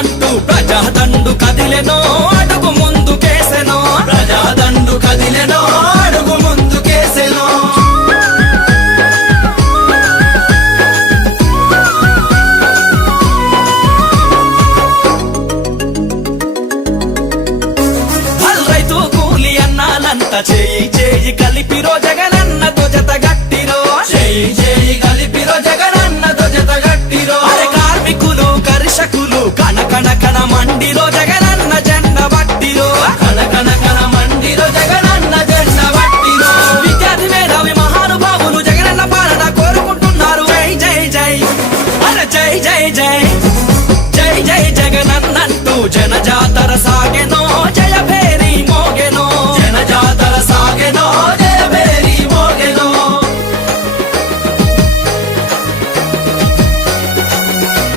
అంటూ ప్రజాదండు కదిలెనో అడుగు ముందుకేసెనో ప్రజాదండు కదిలెనో అడుగు ముందుకేసెనో రైతు కూలి అన్నాలంత చేయి చేయి కలిపిరో జగనన్నతో జత గట్టిరో చేయి చేయి కలిపిరో జగనన్నతో జత గట్టిరో కార్మికులు కర్షకులు కణ కణ కణ మండిలో